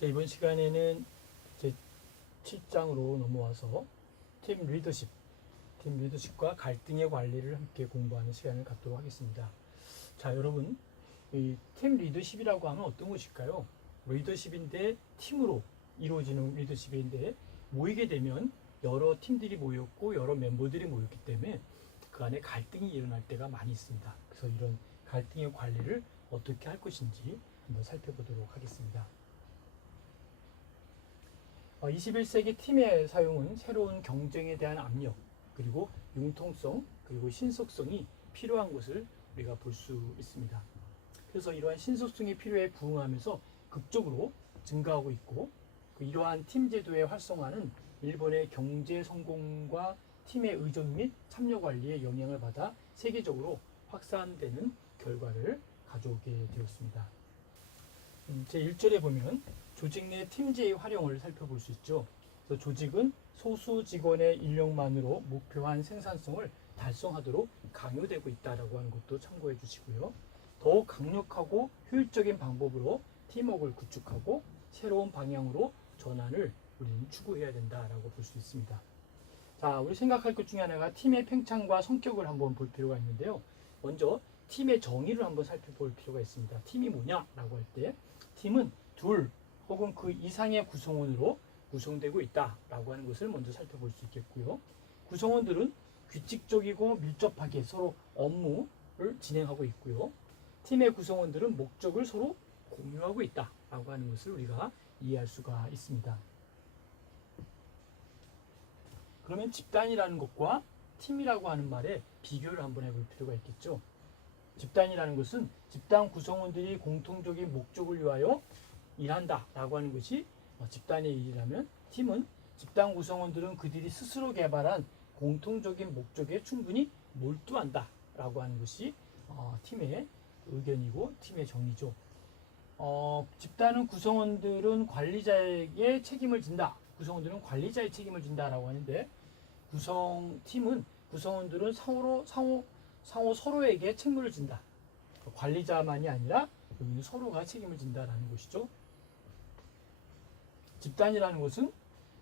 자, 이번 시간에는 제 7장으로 넘어와서 팀 리더십과 갈등의 관리를 함께 공부하는 시간을 갖도록 하겠습니다. 자, 여러분, 이 팀 리더십이라고 하면 어떤 것일까요? 리더십인데 팀으로 이루어지는 리더십인데 모이게 되면 여러 팀들이 모였고 여러 멤버들이 모였기 때문에 그 안에 갈등이 일어날 때가 많이 있습니다. 그래서 이런 갈등의 관리를 어떻게 할 것인지 한번 살펴보도록 하겠습니다. 21세기 팀의 사용은 새로운 경쟁에 대한 압력, 그리고 융통성, 그리고 신속성이 필요한 것을 우리가 볼 수 있습니다. 그래서 이러한 신속성의 필요에 부응하면서 극적으로 증가하고 있고, 이러한 팀 제도의 활성화는 일본의 경제 성공과 팀의 의존 및 참여 관리에 영향을 받아 세계적으로 확산되는 결과를 가져오게 되었습니다. 제1절에 보면 조직 내 팀제의 활용을 살펴볼 수 있죠. 그래서 조직은 소수 직원의 인력만으로 목표한 생산성을 달성하도록 강요되고 있다라고 하는 것도 참고해 주시고요. 더욱 강력하고 효율적인 방법으로 팀워크를 구축하고 새로운 방향으로 전환을 우리는 추구해야 된다라고 볼 수 있습니다. 자, 우리 생각할 것 중에 하나가 팀의 팽창과 성격을 한번 볼 필요가 있는데요. 먼저 팀의 정의를 한번 살펴볼 필요가 있습니다. 팀이 뭐냐라고 할 때 팀은 둘 혹은 그 이상의 구성원으로 구성되고 있다라고 하는 것을 먼저 살펴볼 수 있겠고요. 구성원들은 규칙적이고 밀접하게 서로 업무를 진행하고 있고요. 팀의 구성원들은 목적을 서로 공유하고 있다라고 하는 것을 우리가 이해할 수가 있습니다. 그러면 집단이라는 것과 팀이라고 하는 말에 비교를 한번 해볼 필요가 있겠죠. 집단이라는 것은 집단 구성원들이 공통적인 목적을 위하여 일한다라고 하는 것이 집단의 일이라면, 팀은 집단 구성원들은 그들이 스스로 개발한 공통적인 목적에 충분히 몰두한다라고 하는 것이 팀의 의견이고 팀의 정의죠. 집단은 구성원들은 관리자에게 책임을 진다. 구성원들은 관리자의 책임을 진다라고 하는데, 팀은 구성원들은 상호 서로에게 책무를 진다. 관리자만이 아니라 여기는 서로가 책임을 진다라는 것이죠. 집단이라는 것은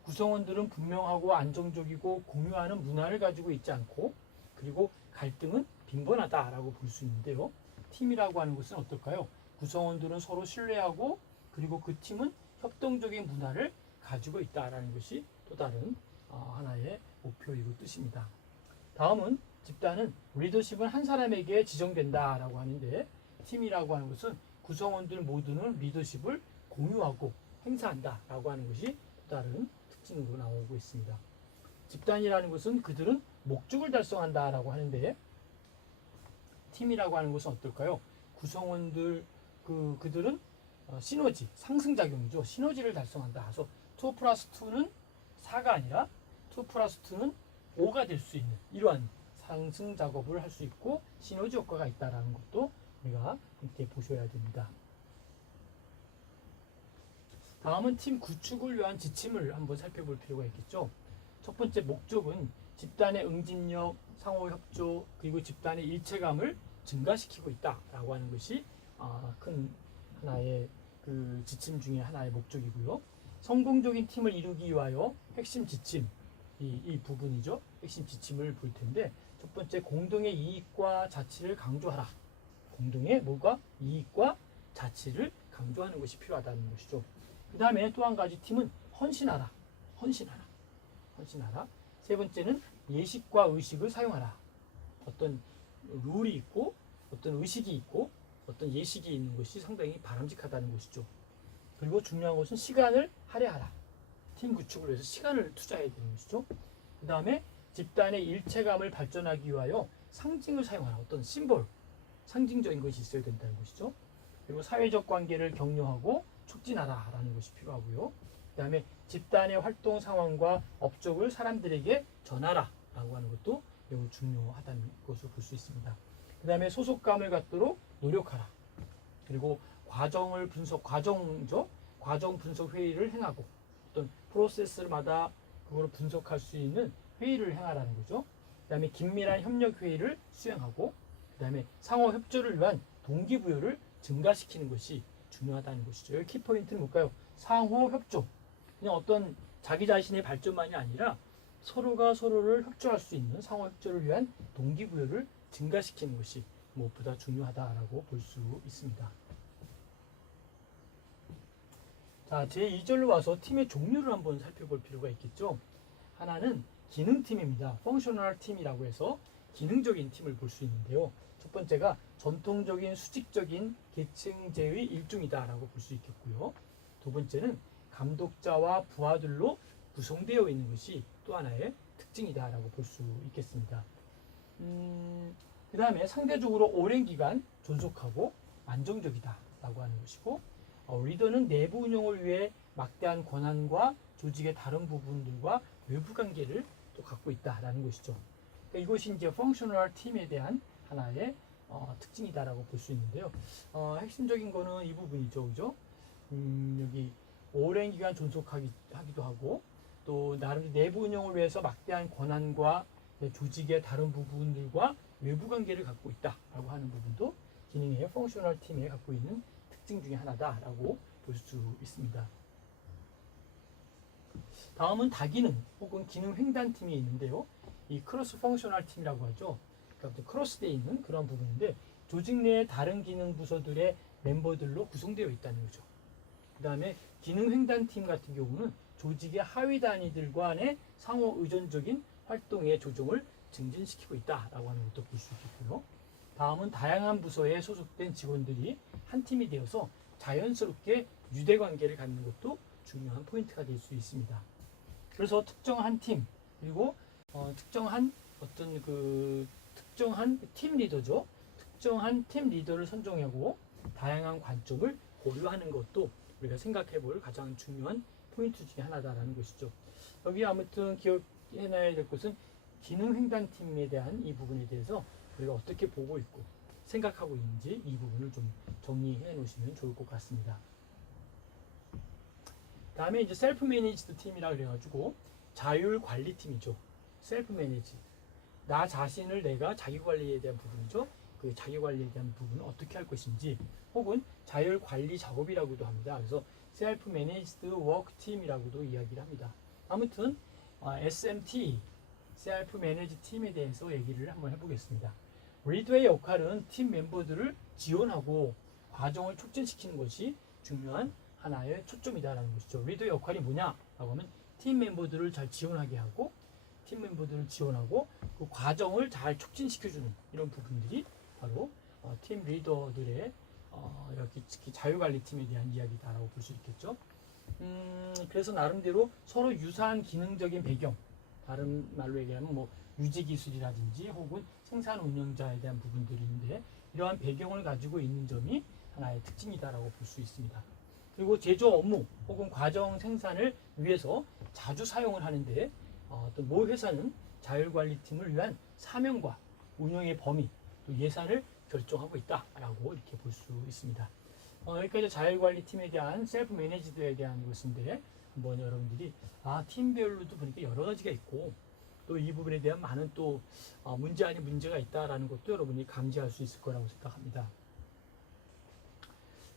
구성원들은 분명하고 안정적이고 공유하는 문화를 가지고 있지 않고, 그리고 갈등은 빈번하다라고 볼 수 있는데요. 팀이라고 하는 것은 어떨까요? 구성원들은 서로 신뢰하고, 그리고 그 팀은 협동적인 문화를 가지고 있다라는 것이 또 다른 하나의 목표이고 뜻입니다. 다음은 집단은 리더십은 한 사람에게 지정된다라고 하는데, 팀이라고 하는 것은 구성원들 모두는 리더십을 공유하고 행사한다라고 하는 것이 또 다른 특징으로 나오고 있습니다. 집단이라는 것은 그들은 목적을 달성한다라고 하는데, 팀이라고 하는 것은 어떨까요? 구성원들 그들은 시너지, 상승작용이죠. 시너지를 달성한다. 그래서 2 플러스 2는 4가 아니라 2 플러스 2는 5가 될 수 있는 이러한 상승 작업을 할 수 있고 시너지 효과가 있다는 것도 우리가 함께 보셔야 됩니다. 다음은 팀 구축을 위한 지침을 한번 살펴볼 필요가 있겠죠. 첫 번째 목적은 집단의 응집력, 상호협조, 그리고 집단의 일체감을 증가시키고 있다라고 하는 것이 큰 하나의 그 지침 중에 하나의 목적이고요. 성공적인 팀을 이루기 위하여 핵심 지침, 이 부분이죠. 핵심 지침을 볼 텐데, 첫 번째 공동의 이익과 자치를 강조하라. 공동의 뭐가? 이익과 자치를 강조하는 것이 필요하다는 것이죠. 그 다음에 또 한 가지, 팀은 헌신하라. 세 번째는 예식과 의식을 사용하라. 어떤 룰이 있고 어떤 의식이 있고 어떤 예식이 있는 것이 상당히 바람직하다는 것이죠. 그리고 중요한 것은 시간을 할애하라. 팀 구축을 위해서 시간을 투자해야 되는 것이죠. 그 다음에 집단의 일체감을 발전하기 위하여 상징을 사용하라. 어떤 심볼, 상징적인 것이 있어야 된다는 것이죠. 그리고 사회적 관계를 격려하고 촉진하라 라는 것이 필요하고요. 그 다음에 집단의 활동 상황과 업적을 사람들에게 전하라 라고 하는 것도 매우 중요하다는 것을 볼 수 있습니다. 그 다음에 소속감을 갖도록 노력하라. 그리고 과정 분석 회의를 행하고, 어떤 프로세스마다 그걸 분석할 수 있는 회의를 행하라는 거죠. 그 다음에 긴밀한 협력 회의를 수행하고, 그 다음에 상호 협조를 위한 동기부여를 증가시키는 것이 중요하다는 것이죠. 여기 키포인트는 뭘까요? 상호 협조. 그냥 어떤 자기 자신의 발전만이 아니라 서로가 서로를 협조할 수 있는 상호 협조를 위한 동기부여를 증가시키는 것이 무엇보다 중요하다라고 볼 수 있습니다. 자, 제2절로 와서 팀의 종류를 한번 살펴볼 필요가 있겠죠. 하나는 기능팀입니다. 펑셔널 팀이라고 해서 기능적인 팀을 볼 수 있는데요. 첫 번째가 전통적인 수직적인 계층제의 일종이다라고 볼 수 있겠고요. 두 번째는 감독자와 부하들로 구성되어 있는 것이 또 하나의 특징이다라고 볼 수 있겠습니다. 그 다음에 상대적으로 오랜 기간 존속하고 안정적이다라고 하는 것이고, 리더는 내부 운영을 위해 막대한 권한과 조직의 다른 부분들과 외부 관계를 또 갖고 있다라는 것이죠. 그러니까 이것이 이제 펑셔널 팀에 대한 하나의 특징이다라고 볼 수 있는데요. 핵심적인 거는 이 부분이죠, 그죠? 여기 오랜 기간 존속하기도 하고, 또 나름 내부 운영을 위해서 막대한 권한과 조직의 다른 부분들과 외부 관계를 갖고 있다라고 하는 부분도 기능의 펑셔널 팀에 갖고 있는 특징 중에 하나다라고 볼 수 있습니다. 다음은 다기능 혹은 기능 횡단 팀이 있는데요. 이 크로스 펑셔널 팀이라고 하죠. 그러니까 크로스되어 있는 그런 부분인데 조직 내의 다른 기능 부서들의 멤버들로 구성되어 있다는 거죠. 그 다음에 기능 횡단 팀 같은 경우는 조직의 하위 단위들 간의 상호 의존적인 활동의 조정을 증진시키고 있다라고 하는 것도 볼 수 있겠고요. 다음은 다양한 부서에 소속된 직원들이 한 팀이 되어서 자연스럽게 유대관계를 갖는 것도 중요한 포인트가 될 수 있습니다. 그래서 특정한 팀 그리고 특정한 팀 리더죠. 특정한 팀 리더를 선정하고 다양한 관점을 고려하는 것도 우리가 생각해 볼 가장 중요한 포인트 중에 하나다라는 것이죠. 여기 아무튼 기억해놔야 될 것은 기능 횡단 팀에 대한 이 부분에 대해서 우리가 어떻게 보고 있고 생각하고 있는지 이 부분을 좀 정리해 놓으시면 좋을 것 같습니다. 다음에 이제 셀프 매니지드 팀이라 그래가지고 자율 관리 팀이죠. 셀프 매니지. 나 자신을 내가 자기 관리에 대한 부분이죠. 그 자기 관리에 대한 부분을 어떻게 할 것인지 혹은 자율 관리 작업이라고도 합니다. 그래서 셀프 매니지드 워크 팀이라고도 이야기를 합니다. 아무튼 SMT 셀프 매니지 팀에 대해서 얘기를 한번 해보겠습니다. 리더의 역할은 팀 멤버들을 지원하고 과정을 촉진시키는 것이 중요한 하나의 초점이다라는 것이죠. 리더의 역할이 뭐냐라고 하면 팀 멤버들을 잘 지원하게 하고 그 과정을 잘 촉진시켜주는 이런 부분들이 바로 팀 리더들의 여기 특히 자율관리팀에 대한 이야기다라고 볼 수 있겠죠. 그래서 나름대로 서로 유사한 기능적인 배경, 다른 말로 얘기하면 뭐 유지기술이라든지 혹은 생산 운영자에 대한 부분들인데 이러한 배경을 가지고 있는 점이 하나의 특징이다라고 볼 수 있습니다. 그리고 제조 업무 혹은 과정 생산을 위해서 자주 사용을 하는데 또 모 회사는 자율관리팀을 위한 사명과 운영의 범위, 또 예산을 결정하고 있다라고 이렇게 볼 수 있습니다. 여기까지 자율관리팀에 대한 셀프 매니지드에 대한 것인데 한번 여러분들이 팀별로도 보니까 여러 가지가 있고 또 이 부분에 대한 많은 또 문제 아닌 문제가 있다라는 것도 여러분이 감지할 수 있을 거라고 생각합니다.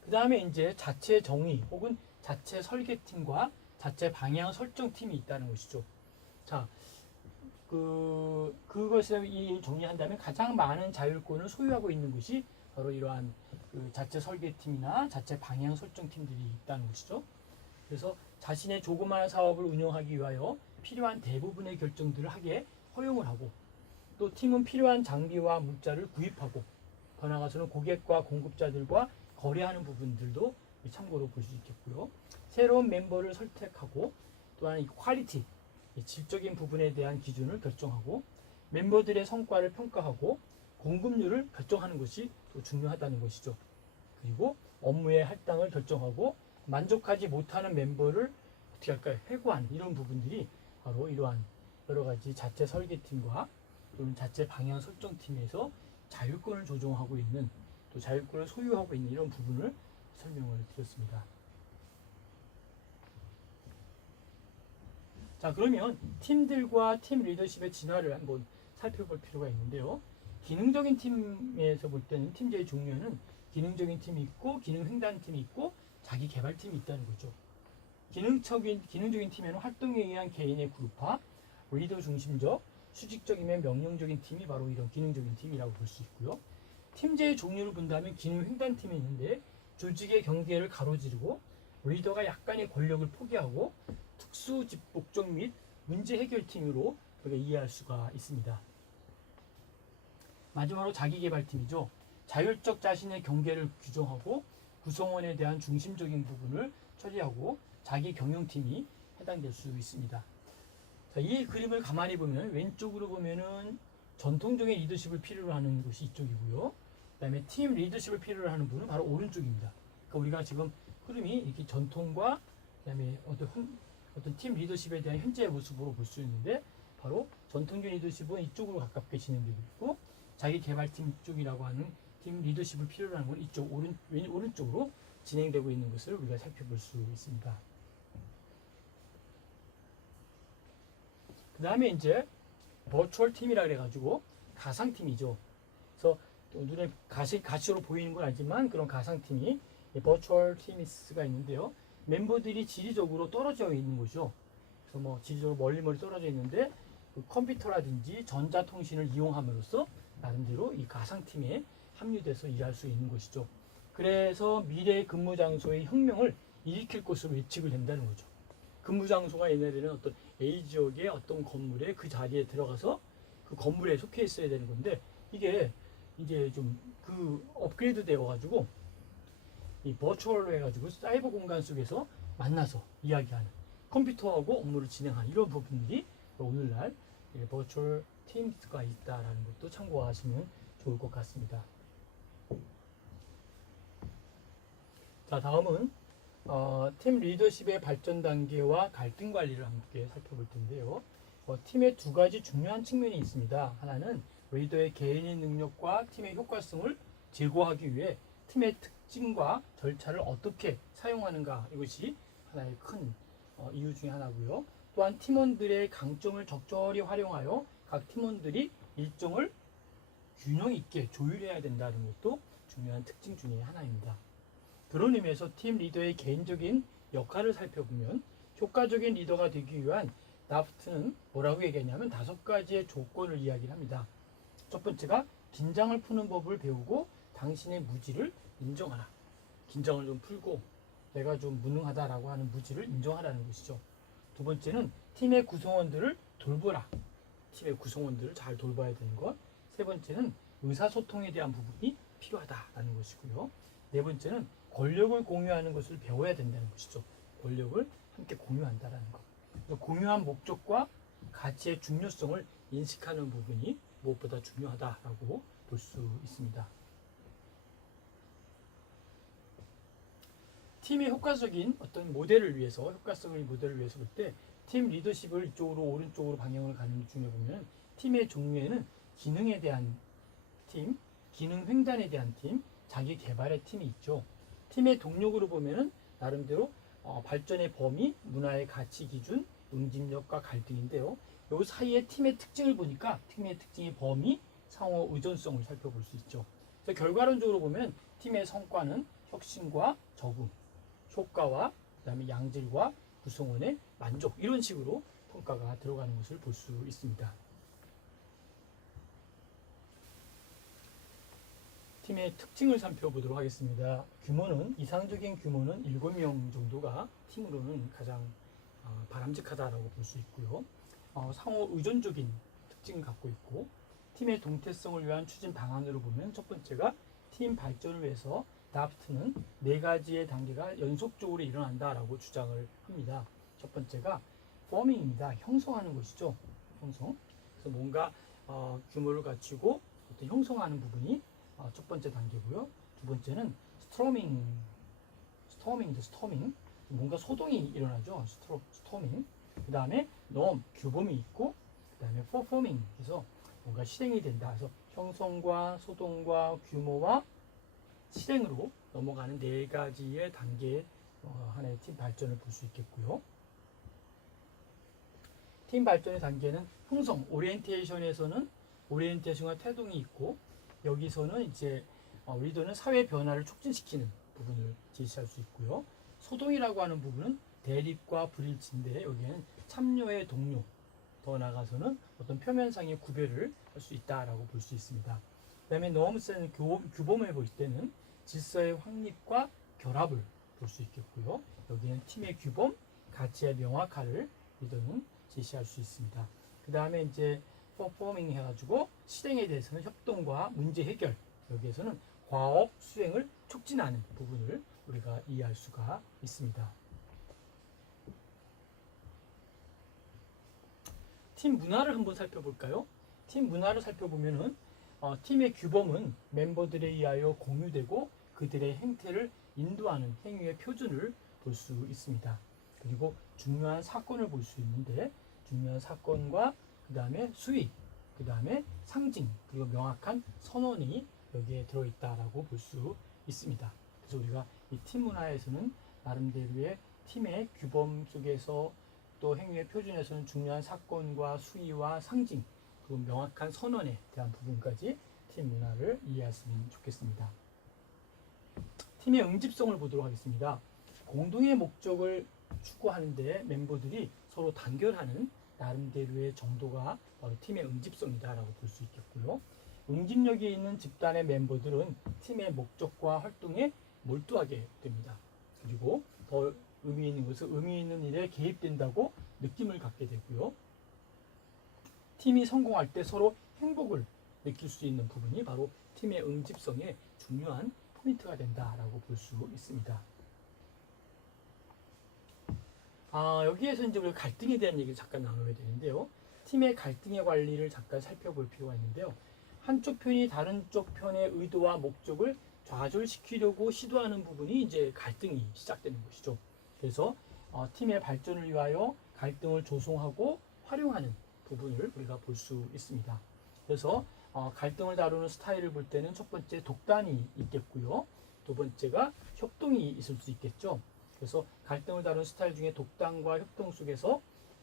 그 다음에 이제 자체 정의 혹은 자체 설계팀과 자체 방향 설정팀이 있다는 것이죠. 자, 그것을 정리한다면 가장 많은 자율권을 소유하고 있는 것이 바로 이러한 자체 설계팀이나 자체 방향 설정팀들이 있다는 것이죠. 그래서 자신의 조그마한 사업을 운영하기 위하여 필요한 대부분의 결정들을 하게 허용을 하고 또 팀은 필요한 장비와 물자를 구입하고 더 나아가서는 고객과 공급자들과 거래하는 부분들도 참고로 볼 수 있겠고요. 새로운 멤버를 선택하고 또한 이 퀄리티, 질적인 부분에 대한 기준을 결정하고 멤버들의 성과를 평가하고 공급률을 결정하는 것이 또 중요하다는 것이죠. 그리고 업무의 할당을 결정하고 만족하지 못하는 멤버를 어떻게 할까요? 해고한 이런 부분들이 바로 이러한 여러 가지 자체 설계팀과 또는 자체 방향 설정팀에서 자율권을 조정하고 있는 또 자율권을 소유하고 있는 이런 부분을 설명을 드렸습니다. 자, 그러면 팀들과 팀 리더십의 진화를 한번 살펴볼 필요가 있는데요. 기능적인 팀에서 볼 때는 팀제의 종류에는 기능적인 팀이 있고 기능 횡단 팀이 있고 자기 개발팀이 있다는 거죠. 기능적인 팀에는 활동에 의한 개인의 그룹화, 리더 중심적, 수직적이면 명령적인 팀이 바로 이런 기능적인 팀이라고 볼 수 있고요. 팀제의 종류를 본다면 기능 횡단 팀이 있는데 조직의 경계를 가로지르고 리더가 약간의 권력을 포기하고 특수 목적 및 문제 해결 팀으로 우리가 이해할 수가 있습니다. 마지막으로 자기개발팀이죠. 자율적 자신의 경계를 규정하고 구성원에 대한 중심적인 부분을 처리하고 자기 경영팀이 해당될 수 있습니다. 자, 이 그림을 가만히 보면 왼쪽으로 보면은 전통적인 리더십을 필요로 하는 것이 이쪽이고요. 그다음에 팀 리더십을 필요로 하는 분은 바로 오른쪽입니다. 그러니까 우리가 지금 흐름이 이렇게 전통과 그다음에 어떤 팀 리더십에 대한 현재의 모습으로 볼 수 있는데 바로 전통적인 리더십은 이쪽으로 가깝게 진행되고 있고 자기 개발팀 쪽이라고 하는 팀 리더십을 필요로 하는 건 이쪽 오른쪽으로 진행되고 있는 것을 우리가 살펴볼 수 있습니다. 그 다음에 이제 버추얼 팀이라 그래가지고 가상 팀이죠. 그래서 눈에 가시로 보이는 건 아니지만 그런 가상 팀이 버추얼 팀스가 있는데요. 멤버들이 지리적으로 떨어져 있는 거죠. 그래서 뭐 지리적으로 멀리 떨어져 있는데 그 컴퓨터라든지 전자통신을 이용함으로써 나름대로 이 가상 팀에 합류돼서 일할 수 있는 것이죠. 그래서 미래 근무 장소의 혁명을 일으킬 것으로 예측을 된다는 거죠. 근무 장소가 옛날에는 어떤 A 지역의 어떤 건물에 그 자리에 들어가서 그 건물에 속해 있어야 되는 건데 이게 이제 좀 그 업그레이드 되어 가지고 이 버추얼로 해가지고 사이버 공간 속에서 만나서 이야기하는 컴퓨터하고 업무를 진행하는 이런 부분들이 오늘날 버추얼 팀스가 있다라는 것도 참고하시면 좋을 것 같습니다. 자, 다음은 팀 리더십의 발전 단계와 갈등 관리를 함께 살펴볼 텐데요. 팀의 두 가지 중요한 측면이 있습니다. 하나는 리더의 개인의 능력과 팀의 효과성을 제고하기 위해 팀의 특징과 절차를 어떻게 사용하는가 이것이 하나의 큰 이유 중에 하나고요. 또한 팀원들의 강점을 적절히 활용하여 각 팀원들이 일정을 균형 있게 조율해야 된다는 것도 중요한 특징 중에 하나입니다. 그런 의미에서 팀 리더의 개인적인 역할을 살펴보면 효과적인 리더가 되기 위한 나프트는 뭐라고 얘기하냐면 5가지의 조건을 이야기를 합니다. 첫 번째가 긴장을 푸는 법을 배우고 당신의 무지를 인정하라. 긴장을 좀 풀고 내가 좀 무능하다라고 하는 무지를 인정하라는 것이죠. 두 번째는 팀의 구성원들을 돌보라. 팀의 구성원들을 잘 돌봐야 되는 것. 세 번째는 의사소통에 대한 부분이 필요하다라는 것이고요. 네 번째는 권력을 공유하는 것을 배워야 된다는 것이죠. 권력을 함께 공유한다라는 것. 공유한 목적과 가치의 중요성을 인식하는 부분이 무엇보다 중요하다라고 볼 수 있습니다. 팀의 효과적인 어떤 모델을 위해서 효과성의 모델을 위해서 볼 때 팀 리더십을 이쪽으로 오른쪽으로 방향을 가는 중에 보면 팀의 종류에는 기능에 대한 팀, 기능 횡단에 대한 팀, 자기 개발의 팀이 있죠. 팀의 동력으로 보면은 나름대로 발전의 범위, 문화의 가치 기준, 응집력과 갈등인데요. 이 사이에 팀의 특징을 보니까 팀의 특징의 범위, 상호 의존성을 살펴볼 수 있죠. 그래서 결과론적으로 보면 팀의 성과는 혁신과 적응, 효과와 그다음에 양질과 구성원의 만족 이런 식으로 평가가 들어가는 것을 볼 수 있습니다. 팀의 특징을 살펴보도록 하겠습니다. 이상적인 규모는 7명 정도가 팀으로는 가장 바람직하다라고 볼 수 있고요. 상호 의존적인 특징을 갖고 있고 팀의 동태성을 위한 추진 방안으로 보면 첫 번째가 팀 발전을 위해서 나프트는 4가지의 단계가 연속적으로 일어난다라고 주장을 합니다. 첫 번째가 forming입니다. 형성하는 것이죠. 형성. 그래서 뭔가 규모를 갖추고 어떤 형성하는 부분이 첫 번째 단계고요. 두 번째는 스토밍. 뭔가 소동이 일어나죠. 스토밍. 그 다음에 규범이 있고, 그 다음에 performing. 그래서 뭔가 실행이 된다. 그래서 형성과 소동과 규모와 실행으로 넘어가는 4가지의 단계의 하나의 팀 발전을 볼 수 있겠고요. 팀 발전의 단계는 형성, 오리엔테이션과 태동이 있고 여기서는 이제 리더는 사회 변화를 촉진시키는 부분을 제시할 수 있고요. 소동이라고 하는 부분은 대립과 불일치인데 여기에는 참여의 동료, 더 나아가서는 어떤 표면상의 구별을 할 수 있다라고 볼 수 있습니다. 그다음에 너무 센 규범을 볼 때는 질서의 확립과 결합을 볼 수 있겠고요. 여기는 팀의 규범, 가치의 명확화를 리더는 제시할 수 있습니다. 그 다음에 이제 퍼포밍 해가지고 실행에 대해서는 협동과 문제 해결, 여기에서는 과업 수행을 촉진하는 부분을 우리가 이해할 수가 있습니다. 팀 문화를 한번 살펴볼까요? 팀 문화를 살펴보면은 팀의 규범은 멤버들에 의하여 공유되고 그들의 행태를 인도하는 행위의 표준을 볼 수 있습니다. 그리고 중요한 사건을 볼 수 있는데 중요한 사건과 그 다음에 수위, 그 다음에 상징, 그리고 명확한 선언이 여기에 들어있다라고 볼 수 있습니다. 그래서 우리가 이 팀 문화에서는 나름대로의 팀의 규범 속에서 또 행위의 표준에서는 중요한 사건과 수위와 상징, 그리고 명확한 선언에 대한 부분까지 팀 문화를 이해했으면 좋겠습니다. 팀의 응집성을 보도록 하겠습니다. 공동의 목적을 추구하는데 멤버들이 서로 단결하는 나름대로의 정도가 바로 팀의 응집성이다라고 볼 수 있겠고요. 응집력이 있는 집단의 멤버들은 팀의 목적과 활동에 몰두하게 됩니다. 그리고 더 의미 있는 것은 의미 있는 일에 개입된다고 느낌을 갖게 되고요. 팀이 성공할 때 서로 행복을 느낄 수 있는 부분이 바로 팀의 응집성의 중요한 포인트가 된다라고 볼 수 있습니다. 여기에서 이제 우리가 갈등에 대한 얘기를 잠깐 나눠야 되는데요. 팀의 갈등의 관리를 잠깐 살펴볼 필요가 있는데요. 한쪽 편이 다른 쪽 편의 의도와 목적을 좌절시키려고 시도하는 부분이 이제 갈등이 시작되는 것이죠. 그래서 팀의 발전을 위하여 갈등을 조성하고 활용하는 부분을 우리가 볼 수 있습니다. 그래서 갈등을 다루는 스타일을 볼 때는 첫 번째 독단이 있겠고요. 두 번째가 협동이 있을 수 있겠죠. 그래서 갈등을 다루는 스타일 중에 독단과 협동 속에서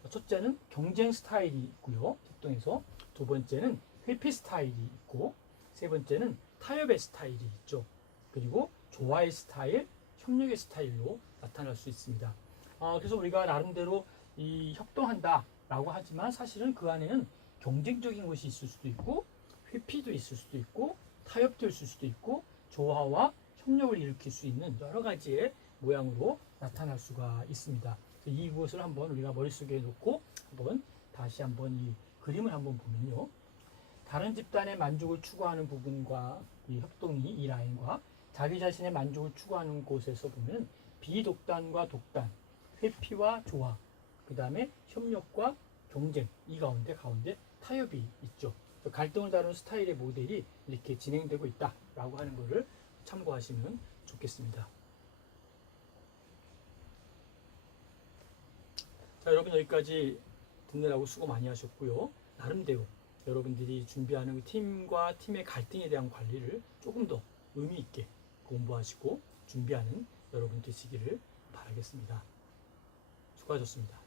첫째는 경쟁 스타일이 있고요. 협동에서 두 번째는 회피 스타일이 있고 세 번째는 타협의 스타일이 있죠. 그리고 조화의 스타일, 협력의 스타일로 나타날 수 있습니다. 그래서 우리가 나름대로 이 협동한다라고 하지만 사실은 그 안에는 경쟁적인 것이 있을 수도 있고 회피도 있을 수도 있고 타협도 있을 수도 있고 조화와 협력을 일으킬 수 있는 여러 가지의 모양으로 나타날 수가 있습니다. 이것을 한번 우리가 머릿속에 놓고 다시 한번 이 그림을 한번 보면요. 다른 집단의 만족을 추구하는 부분과 이 협동이 이 라인과 자기 자신의 만족을 추구하는 곳에서 보면 비독단과 독단, 회피와 조화, 그 다음에 협력과 경쟁, 이 가운데 타협이 있죠. 갈등을 다루는 스타일의 모델이 이렇게 진행되고 있다라고 하는 것을 참고하시면 좋겠습니다. 자, 여러분 여기까지 듣느라고 수고 많이 하셨고요. 나름대로 여러분들이 준비하는 팀과 팀의 갈등에 대한 관리를 조금 더 의미 있게 공부하시고 준비하는 여러분 되시기를 바라겠습니다. 수고하셨습니다.